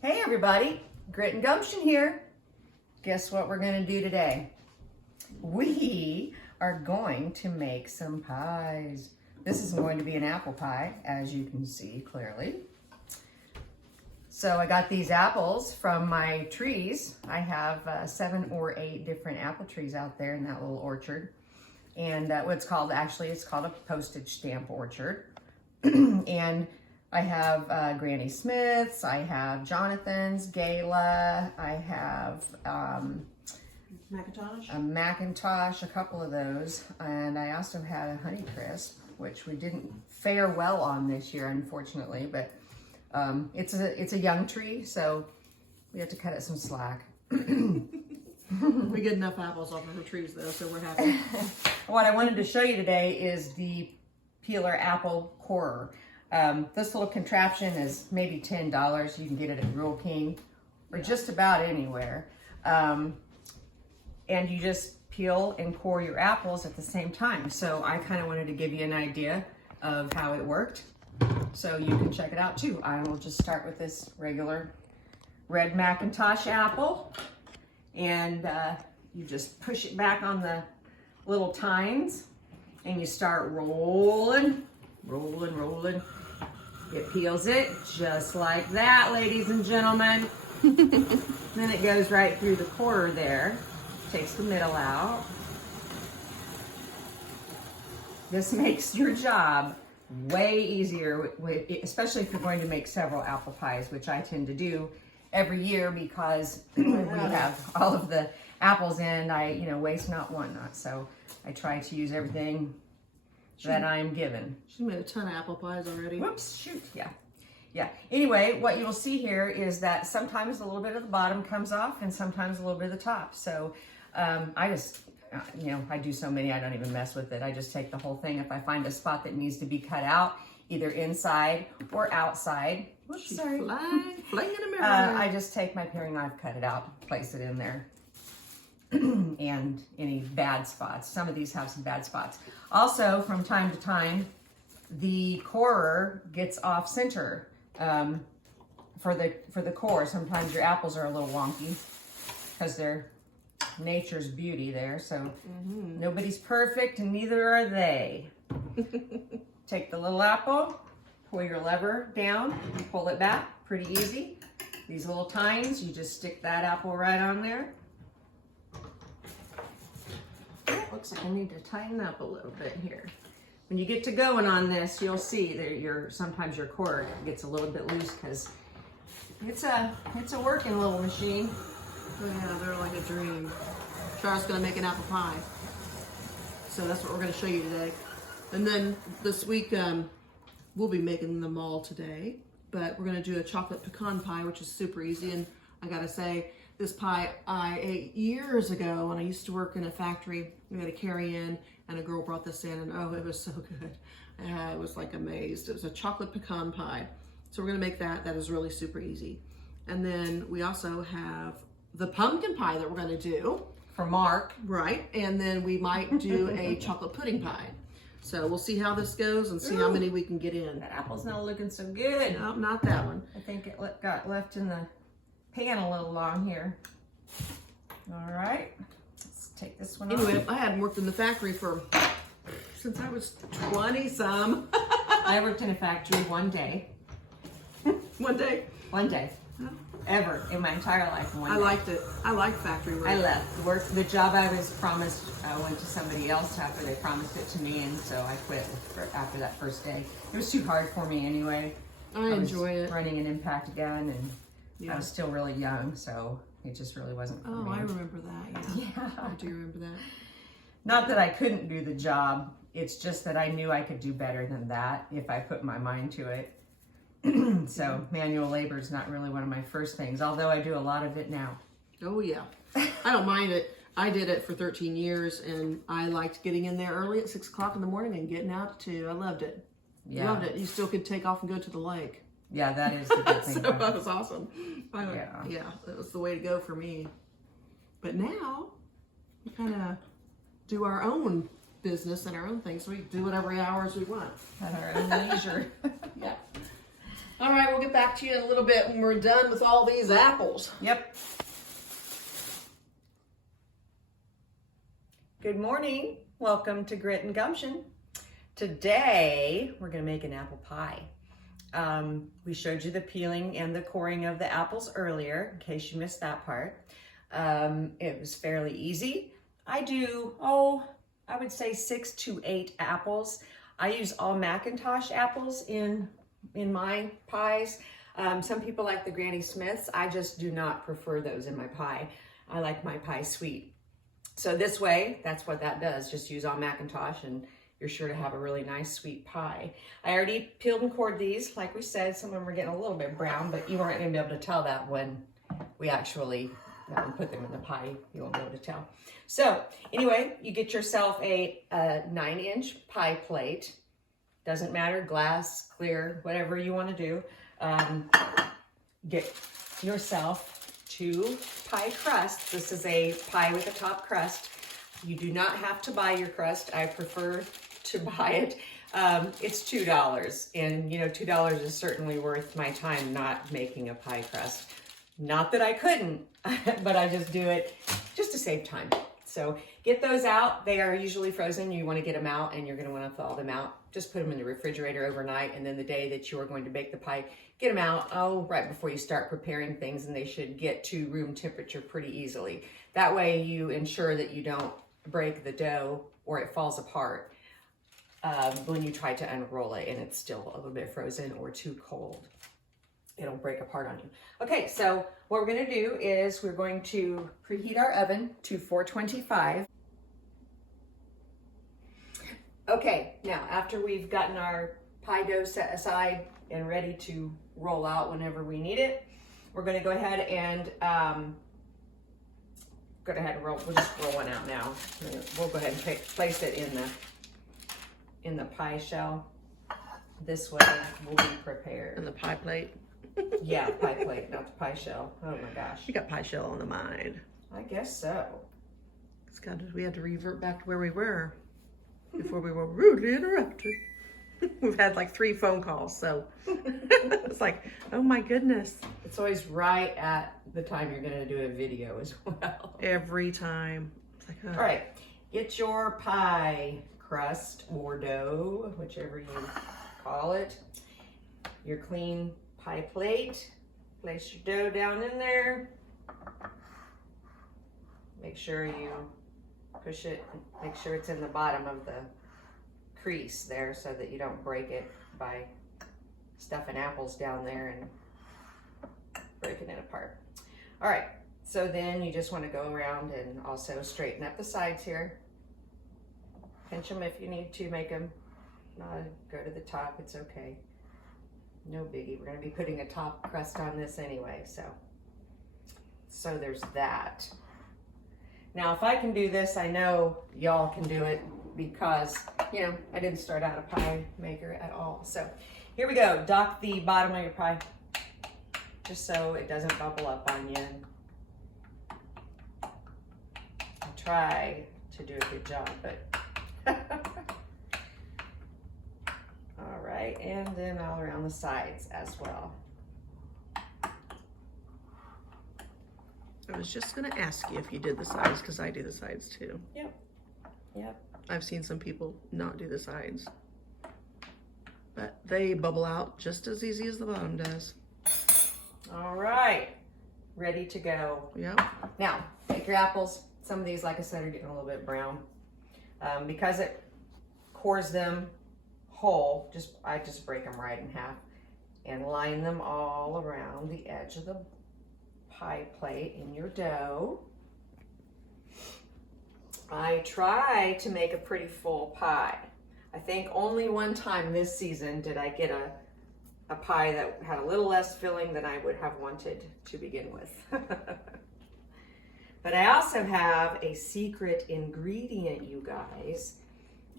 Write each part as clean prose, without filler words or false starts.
Hey everybody, Grit and Gumption here. Guess what we're going to do today? We are going to make some pies. This is going to be an apple pie, as you can see clearly. So I got these apples from my trees. I have 7 or 8 different apple trees out there in that little orchard. And it's called a postage stamp orchard. And I have Granny Smith's, I have Jonathan's, Gala, I have Macintosh, a couple of those, and I also had a Honeycrisp, which we didn't fare well on this year, unfortunately, but it's a young tree, so we have to cut it some slack. We get enough apples off of her trees though, so we're happy. What I wanted to show you today is the peeler apple corer. This little contraption is maybe $10. You can get it at Rural King or just about anywhere. And you just peel and core your apples at the same time. So I kind of wanted to give you an idea of how it worked. So you can check it out too. I will just start with this regular red Macintosh apple. And you just push it back on the little tines and you start rolling. It peels it just like that, ladies and gentlemen. Then it goes right through the corer there. Takes the middle out. This makes your job way easier, especially if you're going to make several apple pies, which I tend to do every year because we have all of the apples in. I waste not, want not. So I try to use everything that I'm given. She made a ton of apple pies already. Whoops, shoot, yeah. Anyway, what you'll see here is that sometimes a little bit of the bottom comes off and sometimes a little bit of the top. So I just, I do so many, I don't even mess with it. I just take the whole thing. If I find a spot that needs to be cut out, either inside or outside. Whoops, sorry. Flying in a mirror. I just take my paring knife, cut it out, place it in there. And any bad spots. Some of these have some bad spots. Also, from time to time, the corer gets off center for the core. Sometimes your apples are a little wonky because they're nature's beauty there. So nobody's perfect and neither are they. Take the little apple, pull your lever down, pull it back, pretty easy. These little tines, you just stick that apple right on there. Looks like I need to tighten up a little bit here. When you get to going on this, you'll see that sometimes your cord gets a little bit loose because it's a working little machine. Oh yeah, they're like a dream. Char's gonna make an apple pie. So that's what we're gonna show you today. And then this week, we'll be making them all today, but we're gonna do a chocolate pecan pie, which is super easy. And I gotta say, this pie I ate years ago when I used to work in a factory. We had a carry-in, and a girl brought this in, and oh, it was so good. I was like amazed. It was a chocolate pecan pie. So we're gonna make that. That is really super easy. And then we also have the pumpkin pie that we're gonna do. For Mark. Right, and then we might do a chocolate pudding pie. So we'll see how this goes and see how many we can get in. That apple's not looking so good. No, not that one. I think it got left in the pan a little long here. All right, let's take this one off. Anyway, I hadn't worked in the factory since I was 20-some. I worked in a factory one day. One day? One day. Oh. Ever in my entire life. One day. I liked it. I liked factory work. I left. The job I was promised went to somebody else after they promised it to me, and so I quit after that first day. It was too hard for me anyway. I enjoy it. Running an impact gun, and I was still really young, so it just really wasn't for me. Oh, I remember that, Yeah. I do remember that. Not that I couldn't do the job, it's just that I knew I could do better than that if I put my mind to it. So manual labor is not really one of my first things, although I do a lot of it now. Oh yeah, I don't mind it. I did it for 13 years and I liked getting in there early at 6 o'clock in the morning and getting out at 2. I loved it. Yeah. Loved it. You still could take off and go to the lake. Yeah, that is the good thing. So that was awesome. Yeah, that was the way to go for me. But now we kind of do our own business and our own things. So we do whatever hours we want At our own leisure. Yeah. All right, we'll get back to you in a little bit when we're done with all these apples. Yep. Good morning. Welcome to Grit and Gumption. Today, we're going to make an apple pie. We showed you the peeling and the coring of the apples earlier, in case you missed that part. It was fairly easy. I do, I would say 6 to 8 apples. I use all Macintosh apples in my pies. Some people like the Granny Smiths. I just do not prefer those in my pie. I like my pie sweet. So this way, that's what that does. Just use all Macintosh and you're sure to have a really nice sweet pie. I already peeled and cored these. Like we said, some of them are getting a little bit brown, but you aren't gonna be able to tell that when we actually put them in the pie. You won't be able to tell. So anyway, you get yourself a 9-inch pie plate. Doesn't matter, glass, clear, whatever you wanna do. Get yourself 2 pie crusts. This is a pie with a top crust. You do not have to buy your crust. I prefer to buy it. It's $2, and you know, $2 is certainly worth my time not making a pie crust. Not that I couldn't, but I just do it just to save time. So get those out. They are usually frozen. You want to get them out, and you're going to want to thaw them out. Just put them in the refrigerator overnight, and then the day that you are going to bake the pie, get them out right before you start preparing things, and they should get to room temperature pretty easily. That way you ensure that you don't break the dough or it falls apart when you try to unroll it and it's still a little bit frozen or too cold. It'll break apart on you. Okay, so what we're gonna do is we're going to preheat our oven to 425. Okay, now after we've gotten our pie dough set aside and ready to roll out whenever we need it, we're gonna go ahead and roll. We'll just roll one out now. We'll go ahead and place it in the pie shell. This way we'll be prepared. In the pie plate. Yeah, pie plate, not the pie shell. Oh my gosh. You got pie shell on the mind. I guess so. We had to revert back to where we were before we were rudely interrupted. We've had like 3 phone calls, so it's like, oh my goodness. It's always right at the time you're gonna do a video as well. Every time. It's like, oh. All right, get your pie crust or dough, whichever you call it. Your clean pie plate. Place your dough down in there. Make sure you push it, make sure it's in the bottom of the crease there so that you don't break it by stuffing apples down there and breaking it apart. All right, so then you just want to go around and also straighten up the sides here. Pinch them if you need to, make them go to the top, it's okay. No biggie, we're gonna be putting a top crust on this anyway, so there's that. Now, if I can do this, I know y'all can do it because, you know, I didn't start out a pie maker at all. So here we go. Dock the bottom of your pie just so it doesn't bubble up on you. I try to do a good job, but all right, and then all around the sides as well. I was just gonna ask you if you did the sides, because I do the sides too. Yep. I've seen some people not do the sides, but they bubble out just as easy as the bottom does. All right, ready to go. Yep. Now, take your apples. Some of these, like I said, are getting a little bit brown. Because it cores them whole, I just break them right in half and line them all around the edge of the pie plate in your dough. I try to make a pretty full pie. I think only one time this season did I get a pie that had a little less filling than I would have wanted to begin with. But I also have a secret ingredient, you guys,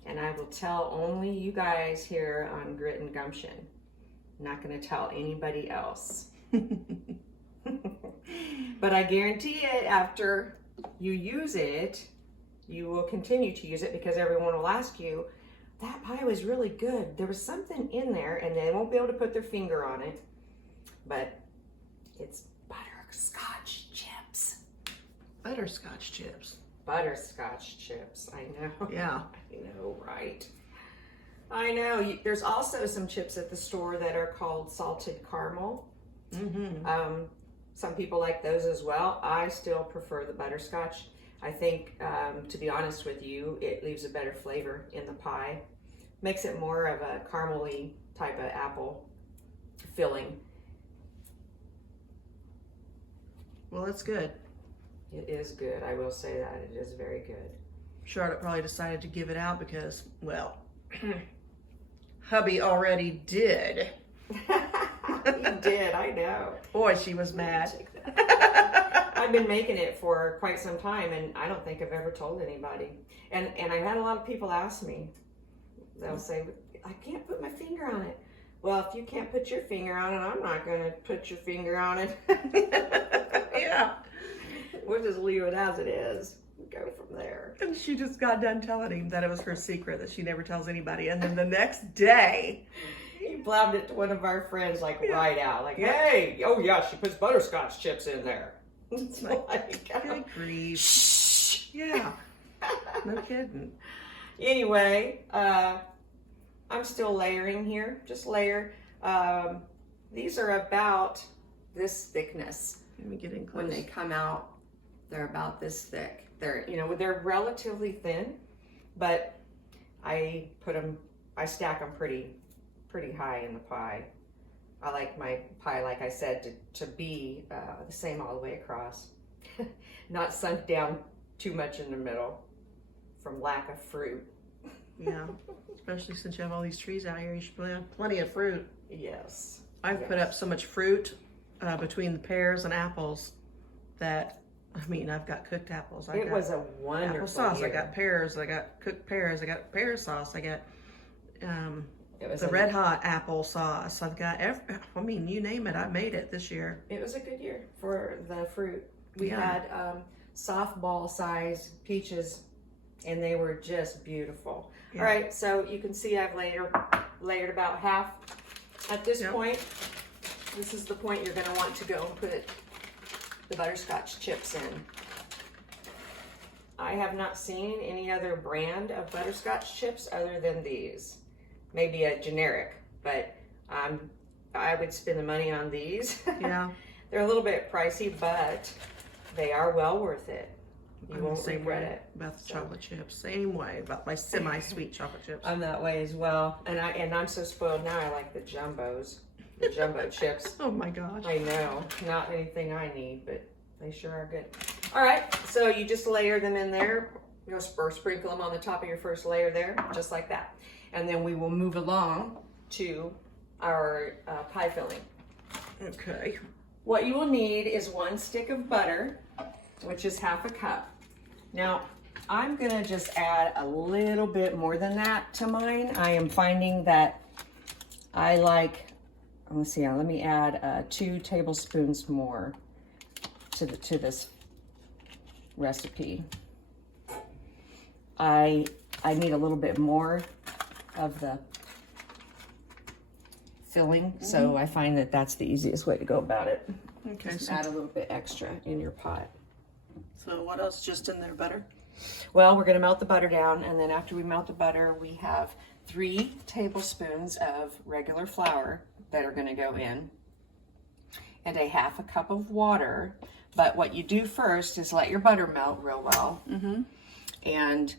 and I will tell only you guys here on Grit and Gumption. I'm not going to tell anybody else. But I guarantee it, after you use it, you will continue to use it because everyone will ask you, that pie was really good. There was something in there, and they won't be able to put their finger on it. but it's butterscotch chips. Butterscotch chips. Butterscotch chips, I know. Yeah. I know, right? I know. There's also some chips at the store that are called salted caramel. Mm-hmm. Some people like those as well. I still prefer the butterscotch. I think, to be honest with you, it leaves a better flavor in the pie. Makes it more of a caramely type of apple filling. Well, it's good. It is good. I will say that. It is very good. Charlotte probably decided to give it out because, well, hubby already did. You did, I know. Boy, she was mad. I've been making it for quite some time, and I don't think I've ever told anybody. And I've had a lot of people ask me. They'll say, I can't put my finger on it. Well, if you can't put your finger on it, I'm not going to put your finger on it. Yeah. We'll just leave it as it is. Go from there. And she just got done telling him that it was her secret that she never tells anybody. And then the next day, He blabbed it to one of our friends, like, right out. Like, hey, oh yeah, she puts butterscotch chips in there. It's like, good grief. shh. Yeah. No kidding. Anyway, I'm still layering here. Just layer. These are about this thickness. Let me get in close. When they come out, they're about this thick. They're relatively thin, but I stack them pretty high in the pie. I like my pie, like I said, to be the same all the way across. Not sunk down too much in the middle from lack of fruit. Yeah, especially since you have all these trees out here, you should have plenty of fruit. Yes. I've put up so much fruit between the pears and apples that, I mean, I've got cooked apples. It was a wonderful applesauce. year. I got pears. I got cooked pears. I got pear sauce. I got It was the red hot apple sauce. I've got I mean, you name it, I made it this year. It was a good year for the fruit. We Yeah. had softball size peaches, and they were just beautiful. Yeah. All right, so you can see I've layered about half. At this point, this is the point you're going to want to go and put the butterscotch chips in. I have not seen any other brand of butterscotch chips other than these. Maybe a generic, but I would spend the money on these. Yeah. They're a little bit pricey, but they are well worth it. You I'm won't the same regret way it. about the chocolate chips. Same way about my semi-sweet chocolate chips. I'm that way as well. And I'm so spoiled now. I like the jumbos, the jumbo chips. Oh my gosh. I know, not anything I need, but they sure are good. All right, so you just layer them in there. You'll sprinkle them on the top of your first layer there, just like that. And then we will move along to our pie filling. Okay. What you will need is 1 stick of butter, which is half a cup. Now, I'm gonna just add a little bit more than that to mine. I am finding that I like, let's see, let me add 2 tablespoons more to this recipe. I need a little bit more of the filling, so I find that that's the easiest way to go about it. Okay. Just So, add a little bit extra in your pot. so what else just in there? Butter? Well, we're gonna melt the butter down, and then after we melt the butter, we have 3 tablespoons of regular flour that are gonna go in, and a half a cup of water. But what you do first is let your butter melt real well. Mm-hmm. And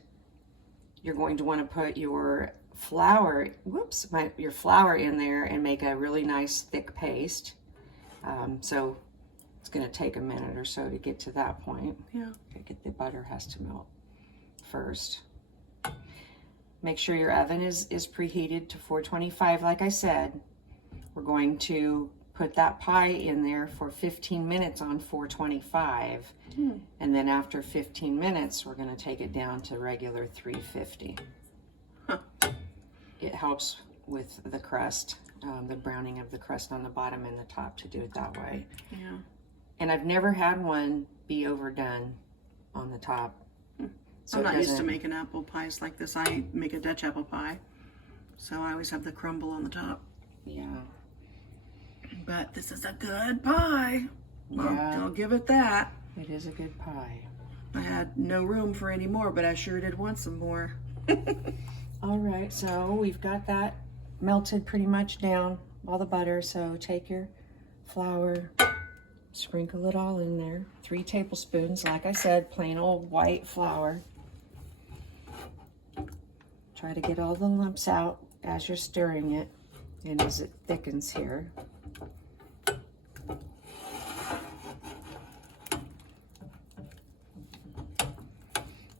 you're going to want to put your flour, your flour in there and make a really nice thick paste. So it's going to take a minute or so to get to that point. Yeah. The butter has to melt first. Make sure your oven is preheated to 425. Like I said, we're going to put that pie in there for 15 minutes on 425. And then after 15 minutes, we're going to take it down to regular 350. Huh. It helps with the crust, the browning of the crust on the bottom and the top to do it that way. Yeah. And I've never had one be overdone on the top. So I'm not used to making apple pies like this. I make a Dutch apple pie, so I always have the crumble on the top. Yeah. But this is a good pie. Yeah. I'll give it that. It is a good pie. I had no room for any more, but I sure did want some more. All right, so we've got that melted pretty much down, all the butter. So take your flour, sprinkle it all in there. 3 tablespoons, like I said, plain old white flour. Try to get all the lumps out as you're stirring it and as it thickens here.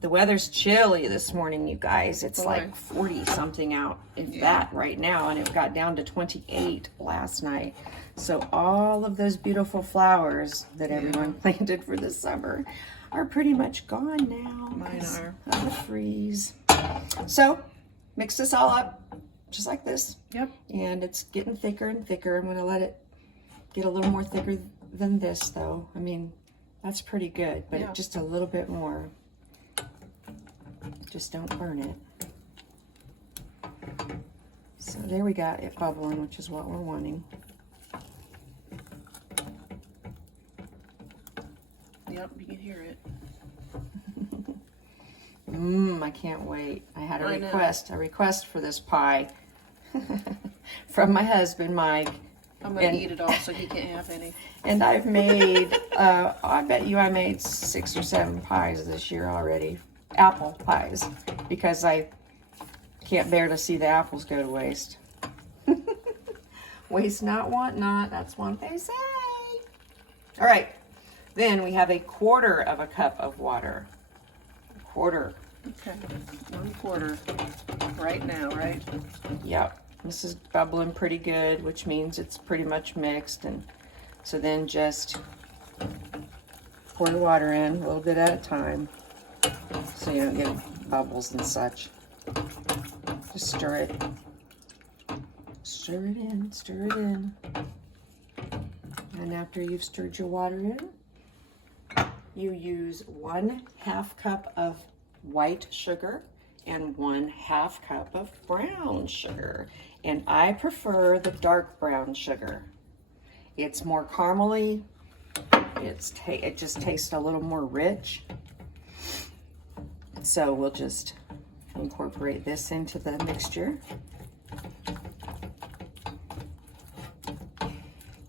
The weather's chilly this morning, you guys. It's like 40 something out, if that, right now, and it got down to 28 last night. So all of those beautiful flowers that everyone planted for this summer are pretty much gone now. Mine are. Of the freeze. So mix this all up, just like this. Yep. And it's getting thicker and thicker. I'm gonna let it get a little more thicker than this, though. I mean, that's pretty good, but just a little bit more. Just don't burn it. So there we got it bubbling, which is what we're wanting. Yep, you can hear it. I can't wait. I had a request for this pie from my husband, Mike. I'm gonna eat it all so he can't have any. And I've made, I bet you I made 6 or 7 pies this year already. Apple pies, because I can't bear to see the apples go to waste. Waste not, want not. That's what they say. All right. Then we have 1/4 cup of water. 1/4. Okay. 1/4 right now, right? Yep. This is bubbling pretty good, which means it's pretty much mixed. And so then just pour the water in a little bit at a time, so you don't get bubbles and such. Just stir it. Stir it in, stir it in. And after you've stirred your water in, you use 1/2 cup of white sugar and 1/2 cup of brown sugar. And I prefer the dark brown sugar. It's more caramely. It just tastes a little more rich. So we'll just incorporate this into the mixture.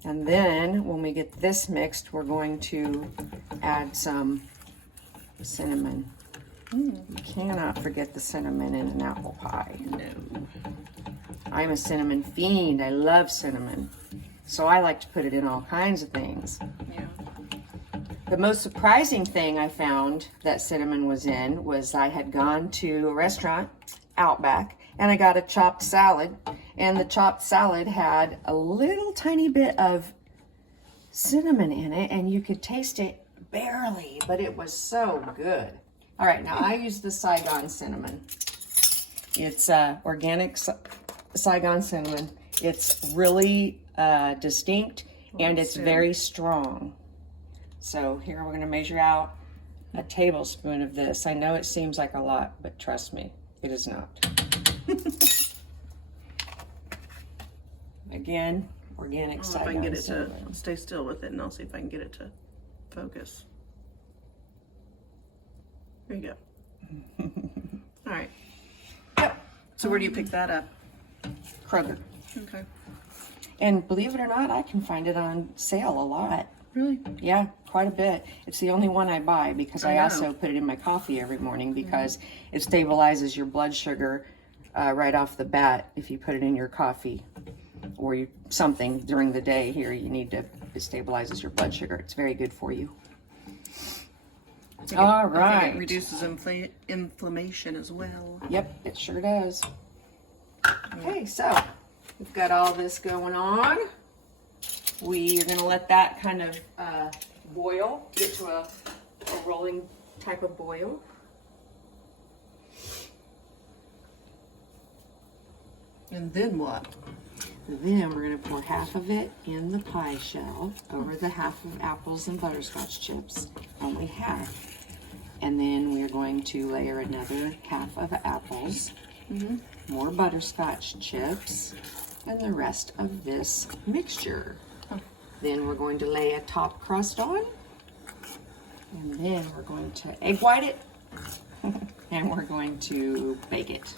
And then when we get this mixed, we're going to add some cinnamon. You cannot forget the cinnamon in an apple pie. No. I'm a cinnamon fiend. I love cinnamon. So I like to put it in all kinds of things. Yeah. The most surprising thing I found that cinnamon was in was I had gone to a restaurant, Outback, and I got a chopped salad. And the chopped salad had a little tiny bit of cinnamon in it, and you could taste it barely, but it was so good. All right, now I use the Saigon Cinnamon. It's organic Saigon Cinnamon. It's really distinct, and it's very strong. So here we're going to measure out a tablespoon of this. I know it seems like a lot, but trust me, it is not. Again, organic Saigon I can get it Cinnamon. to stay still with it, and I'll see if I can get it to focus. There you go. All right. Yep. So where do you pick that up? Kroger. Okay. And believe it or not, I can find it on sale a lot. Really? Yeah, quite a bit. It's the only one I buy because I know. also put it in my coffee every morning because it stabilizes your blood sugar right off the bat if you put it in your coffee or something during the day. Here you need to, it stabilizes your blood sugar. It's very good for you. All right. I think it reduces inflammation as well. Yep, it sure does. Okay, so we've got all this going on. We are going to let that kind of boil, get to a rolling type of boil. And then what? Then we're going to pour half of it in the pie shell over the half of apples and butterscotch chips, only half. And then we're going to layer another half of apples, more butterscotch chips, and the rest of this mixture. Then we're going to lay a top crust on. And then we're going to egg white it. And we're going to bake it.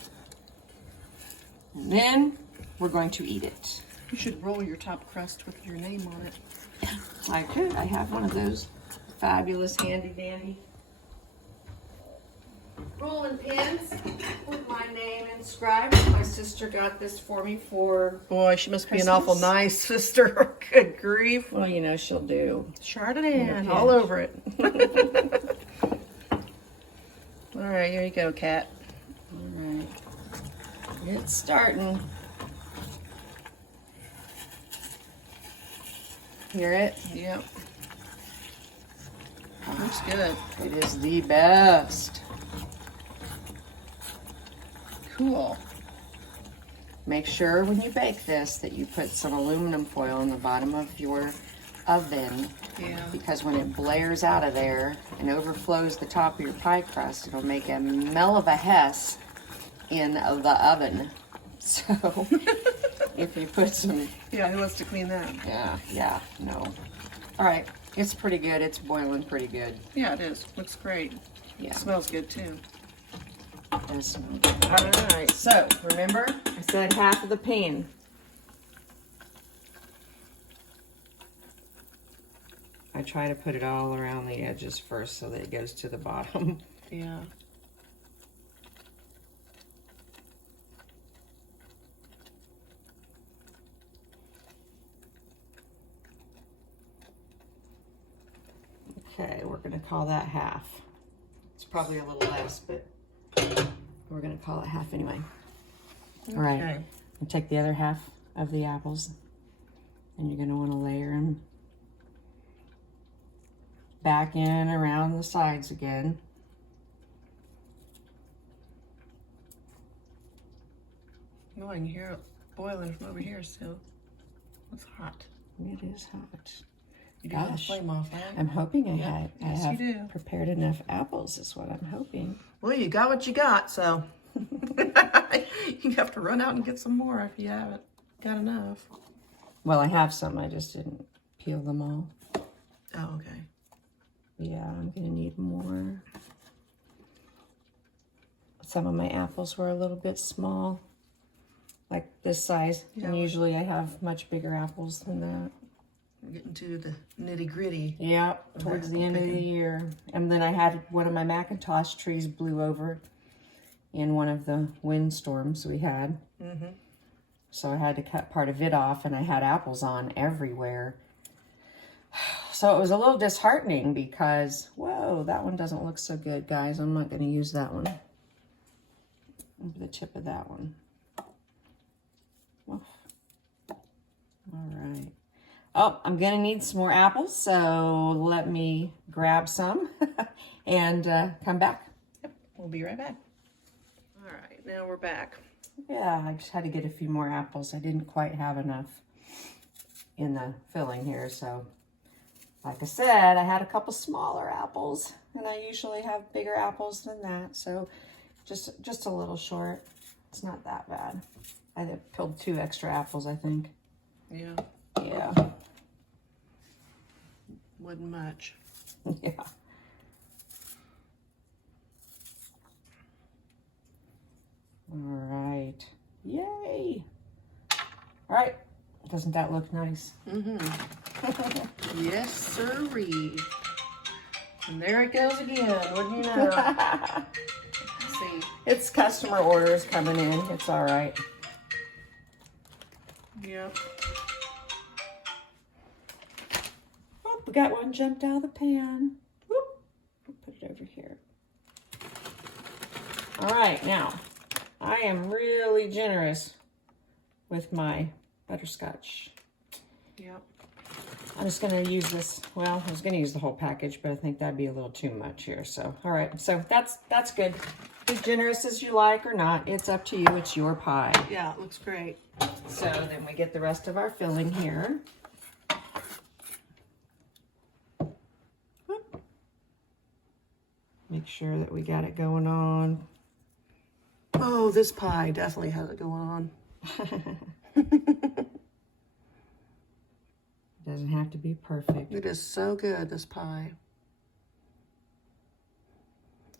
And then we're going to eat it. You should roll your top crust with your name on it. I could. I have one of those fabulous handy dandy rolling pins with my name inscribed. My sister got this for me for Boy, she must be an Christmas. awful nice sister. Good grief. well, you know, she'll do. Chardonnay all over it. All right, here you go, Kat. All right. It's starting. Hear it? Yep. Looks good. It is the best. Cool. Make sure when you bake this that you put some aluminum foil in the bottom of your oven, Yeah. because when it blares out of there and overflows the top of your pie crust, it'll make a mell of a hess in the oven. So if you put some, Yeah, who wants to clean that? yeah, no. All right, it's pretty good. It's boiling pretty good. Yeah, it is. Looks great. Yeah, It smells good too. it does smell good. All right, so remember I said half of the pan. I try to put it all around the edges first so that it goes to the bottom. Yeah. Okay, we're gonna call that half. It's probably a little less, but we're gonna call it half anyway. All right, Okay. and take the other half of the apples, and you're gonna wanna layer them back in around the sides again. Oh, I can hear it boiling from over here still. It's hot. It is hot. You do have the Gosh. flame off, right? I'm hoping I Yes, have you do. prepared enough apples is what I'm hoping. Well, you got what you got, so you have to run out and get some more if you haven't got enough. Well, I have some, I just didn't peel them all. Oh, okay. Yeah, I'm gonna need more. Some of my apples were a little bit small, like this size. And Yeah. usually I have much bigger apples than that. We're getting to the nitty gritty. Yeah, towards the end of the year. And then I had one of my Macintosh trees blew over in one of the windstorms we had. Mm-hmm. So I had to cut part of it off, and I had apples on everywhere. So it was a little disheartening because, whoa, that one doesn't look so good, guys. I'm not going to use that one. The tip of that one. Oof. All right. Oh, I'm going to need some more apples, so let me grab some and come back. Yep, we'll be right back. All right, now we're back. Yeah, I just had to get a few more apples. I didn't quite have enough in the filling here, so like I said, I had a couple smaller apples, and I usually have bigger apples than that, so just a little short. It's not that bad. I peeled 2 extra apples, I think. Yeah, Yeah. wasn't much. Yeah. All right. Yay. All right. Doesn't that look nice? Mm-hmm. Yes, sirree. And there it goes again, wouldn't you know? Let's see. It's customer orders coming in. It's all right. Yep. Oh, we got one jumped out of the pan. Whoop. Put it over here. All right, now I am really generous with my butterscotch. Yep. I'm just going to use this. Well, I was going to use the whole package, but I think that'd be a little too much here. So, all right. So that's good. Be generous as you like or not. It's up to you. It's your pie. Yeah, it looks great. So then we get the rest of our filling here. Whoop. Make sure that we got it going on. Oh, this pie definitely has it going on. Doesn't have to be perfect. It is so good, this pie.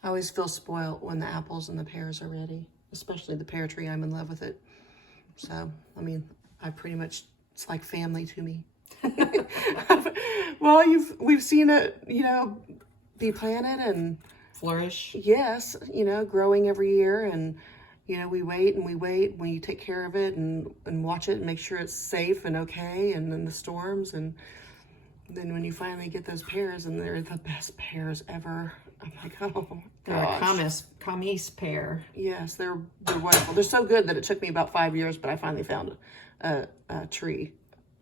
I always feel spoiled when the apples and the pears are ready, especially the pear tree. I'm in love with it. So, I mean, it's like family to me. Well, we've seen it, be planted and flourish. Yes, growing every year, and we wait and we wait when you take care of it and watch it and make sure it's safe and okay, and then the storms, and then when you finally get those pears, and they're the best pears ever. I'm like, oh They're a gosh. camise pear. Yes, they're wonderful. They're so good that it took me about 5 years, but I finally found a tree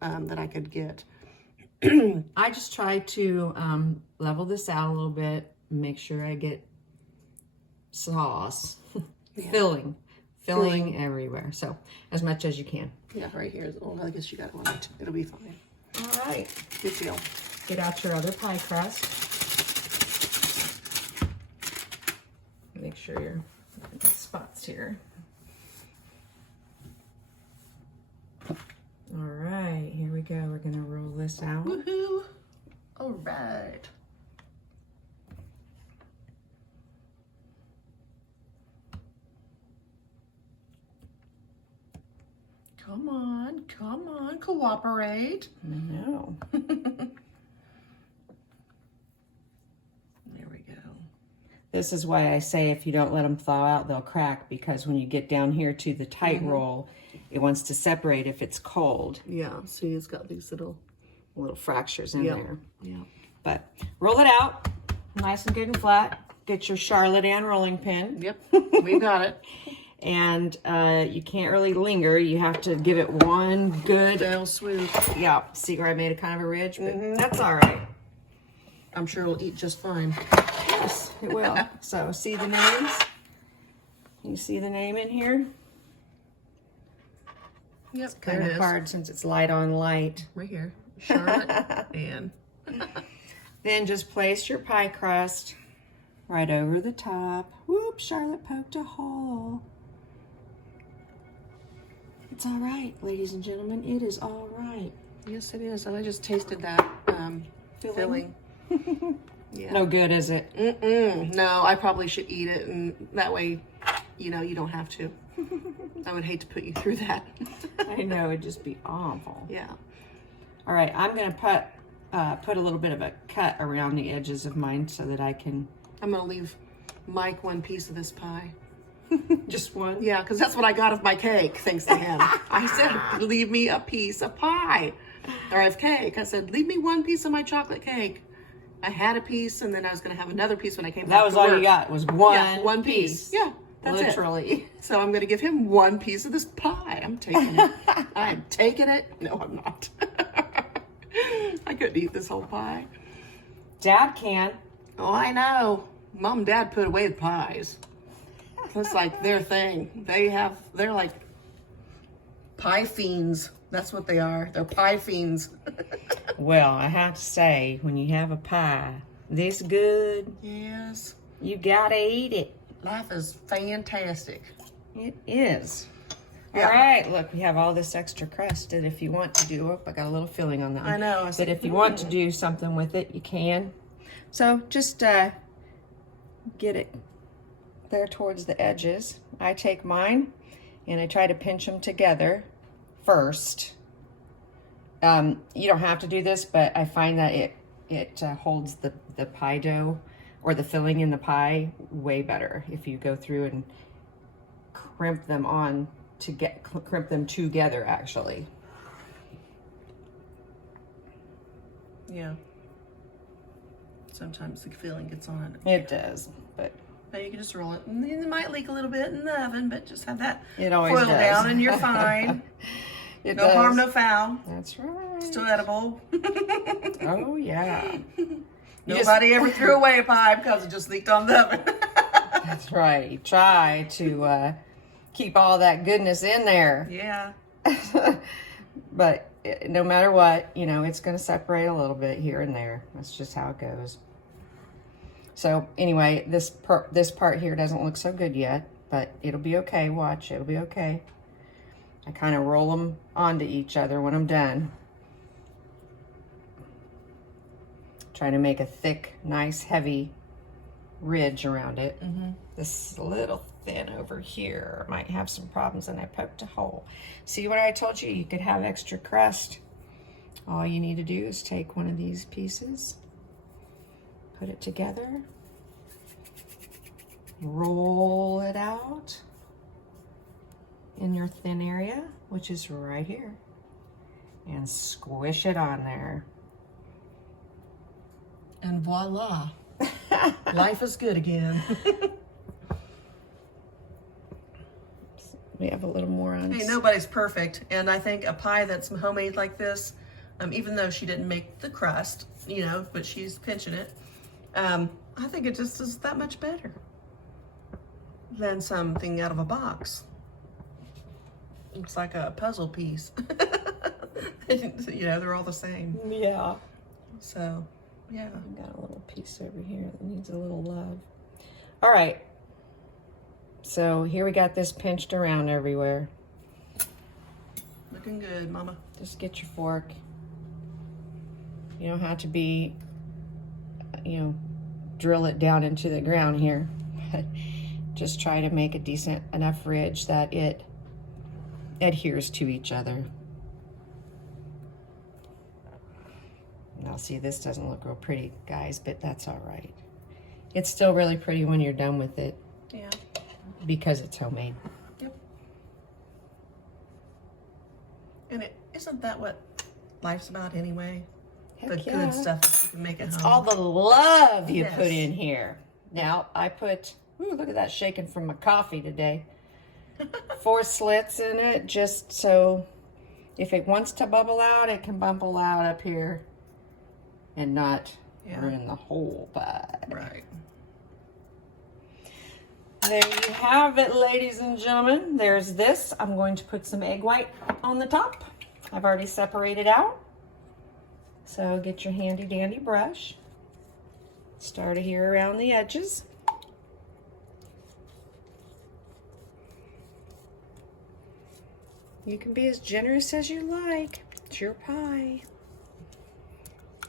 that I could get. I just try to level this out a little bit, make sure I get sauce, filling everywhere. So as much as you can. Yeah, right here. Oh, I guess you got one. It'll be fine. All right. Good deal. Get out your other pie crust. Make sure you're in spots here. All right, here we go. We're gonna roll this out. Woohoo! All right. Come on, cooperate. No. There we go. This is why I say if you don't let them thaw out, they'll crack, because when you get down here to the tight roll, it wants to separate if it's cold. Yeah, see, it's got these little Fractures in there. Yeah. But roll it out, nice and good and flat. Get your Charlotte Ann rolling pin. Yep, we got it. And you can't really linger. You have to give it one good Little swoop. Yeah, see where I made a kind of a ridge, but that's all right. I'm sure it'll eat just fine. Yes, it will. So see the names? You see the name in here? Yep, Kind of hard since it's light on light. right here. Charlotte Ann. Then just place your pie crust right over the top. Whoop, Charlotte poked a hole. It's all right, ladies and gentlemen. It is all right. Yes, it is. And I just tasted that filling. Yeah. No good, is it? No, I probably should eat it, and that way, you don't have to. I would hate to put you through that. I know, it'd just be awful. Yeah. All right, I'm going to put a little bit of a cut around the edges of mine so that I can... I'm going to leave Mike one piece of this pie. Just one? Yeah, because that's what I got of my cake, thanks to him. I said, leave me a piece of pie. Or of cake. I said, leave me one piece of my chocolate cake. I had a piece, and then I was going to have another piece when I came back. That was all you got, was one piece. Yeah, that's literally. it. So I'm going to give him one piece of this pie. I'm taking it. I'm taking it. No, I'm not. I couldn't eat this whole pie. Dad can. Oh, I know. Mom and Dad put away the pies. That's like their thing. They're like pie fiends. That's what they are. They're pie fiends. Well, I have to say, when you have a pie this good, Yes. you gotta eat it. Life is fantastic. It is. Yeah. All right, look, we have all this extra crust, and if you want to do, I got a little filling on that one. I know. But if you want to do something with it, you can. So just get it there towards the edges. I take mine, and I try to pinch them together first. You don't have to do this, but I find that it holds the pie dough or the filling in the pie way better if you go through and crimp them on to crimp them together, actually. Yeah. Sometimes the filling gets on it. It does, but you can just roll it. And it might leak a little bit in the oven, but just have that it always foil does. down and you're fine. It No does. harm, no foul. That's right. Still edible. Oh yeah. Nobody ever threw away a pie because it just leaked on the oven. That's right. You try to keep all that goodness in there. Yeah. But no matter what, it's going to separate a little bit here and there. That's just how it goes. So anyway, this part here doesn't look so good yet, but it'll be okay. Watch, it'll be okay. I kind of roll them onto each other when I'm done. Trying to make a thick, nice, heavy ridge around it. This is a little thin over here. Might have some problems, and I poked a hole. See what I told you? You could have extra crust. All you need to do is take one of these pieces, put it together, roll it out in your thin area, which is right here, and squish it on there. And voila. Life is good again. We have a little more on. Hey, nobody's perfect. And I think a pie that's homemade like this, even though she didn't make the crust, you know, but she's pinching it, I think it just is that much better than something out of a box. It's like a puzzle piece. You know, they're all the same. Yeah. So, yeah. I've got a little piece over here that needs a little love. All right. So here we got this pinched around everywhere. Looking good, Mama. Just get your fork. You don't have to be, you know, drill it down into the ground here. But just try to make a decent enough ridge that it adheres to each other. Now see, this doesn't look real pretty, guys, but that's all right. It's still really pretty when you're done with it. Yeah. Because it's homemade. Yep. And isn't that what life's about anyway? Heck The yeah. good stuff that you can make at It's home. all the love you Yes. put in here. Now, I put, ooh, look at that shaking from my coffee today. 4 slits in it, just so if it wants to bubble out, it can bubble out up here and not ruin the whole pie. Right. There you have it, ladies and gentlemen. There's this. I'm going to put some egg white on the top. I've already separated out. So get your handy dandy brush. Start it here around the edges. You can be as generous as you like. It's your pie.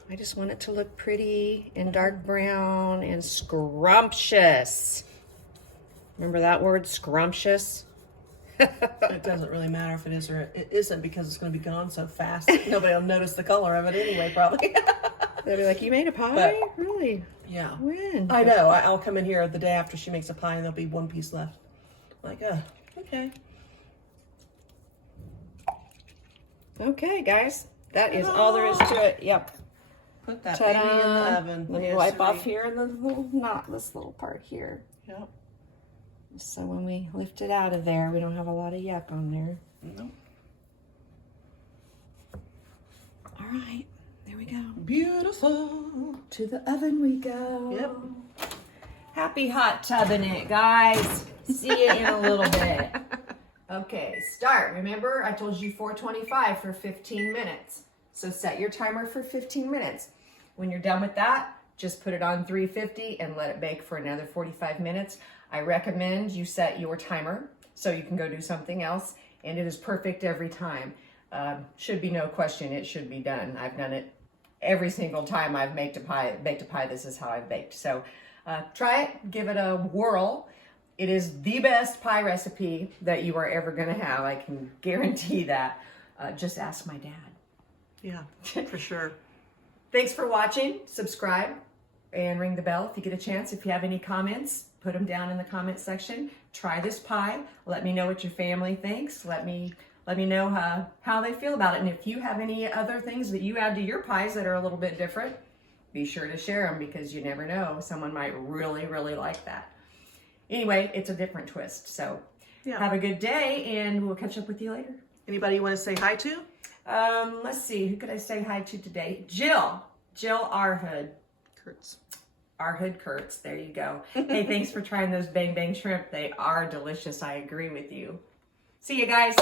I just want it to look pretty and dark brown and scrumptious. Remember that word, scrumptious? It doesn't really matter if it is or it isn't, because it's going to be gone so fast that nobody will notice the color of it anyway, probably. They'll be like, you made a pie? But- Really? Yeah. When? I know. I'll come in here the day after she makes a pie and there'll be 1 piece left. Like, okay. Okay, guys. That is all there is to it. Yep. Put that Ta-da. baby in the oven. Let me Yes, wipe off sweetie. here and the little knot, this little part here. Yep. So when we lift it out of there, we don't have a lot of yuck on there. Nope. All right. There we go. Beautiful. To the oven we go. Yep. Happy hot tubbing it, guys. See you in a little bit. Okay, start. Remember, I told you 425 for 15 minutes. So set your timer for 15 minutes. When you're done with that, just put it on 350 and let it bake for another 45 minutes. I recommend you set your timer so you can go do something else, and it is perfect every time. Should be no question, it should be done. I've done it every single time I've baked a pie. This is how I've baked. So try it, give it a whirl. It is the best pie recipe that you are ever gonna have. I can guarantee that. Just ask my dad. Yeah, for sure. Thanks for watching. Subscribe and ring the bell if you get a chance. If you have any comments, put them down in the comment section. Try this pie. Let me know what your family thinks. Let me know how they feel about it. And if you have any other things that you add to your pies that are a little bit different, be sure to share them, because you never know. Someone might really, really like that. Anyway, it's a different twist. So have a good day, and we'll catch up with you later. Anybody you want to say hi to? Let's see. Who could I say hi to today? Jill Arhood. Kurtz. There you go. Hey, thanks for trying those Bang Bang shrimp. They are delicious. I agree with you. See you guys.